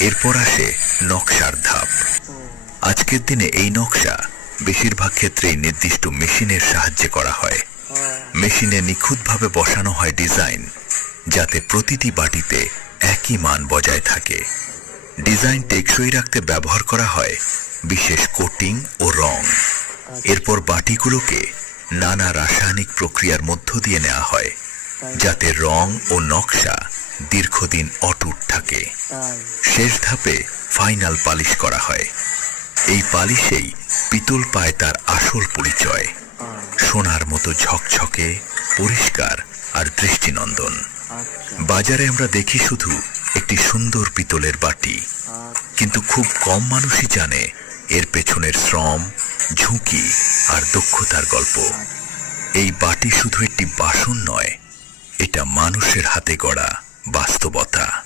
এরপর আসে নকশার ধাপ। আজকের দিনে এই নকশা বেশিরভাগ ক্ষেত্রেই নির্দিষ্ট মেশিনের সাহায্যে করা হয়। মেশিনে নিখুঁতভাবে বসানো হয় ডিজাইন, যাতে প্রতিটি বাটিতে একই মান বজায় থাকে। ডিজাইন টেকসই রাখতে ব্যবহার করা হয় বিশেষ কোটিং ও রং। এরপর বাটিগুলোকে নানা রাসায়নিক প্রক্রিয়ার মধ্য দিয়ে নেওয়া হয়। যাতে রং ও নকশা দীর্ঘদিন অটুট থাকে। শেষ ধাপে ফাইনাল পালিশ করা হয়। এই পালিশেই পিতল পায় তার আসল পরিচয়। সোনার মতো ঝকঝকে পরিষ্কার আর দৃষ্টিনন্দন। আচ্ছা। বাজারে আমরা দেখি শুধু একটি সুন্দর পিতলের বাটি। কিন্তু খুব কম মানুষই জানে এর পেছনের শ্রম ঝুঁকি আর দক্ষতার গল্প। এই বাটি শুধু একটি নয় এটা মানুষের হাতে গড়া বাস্তবতা।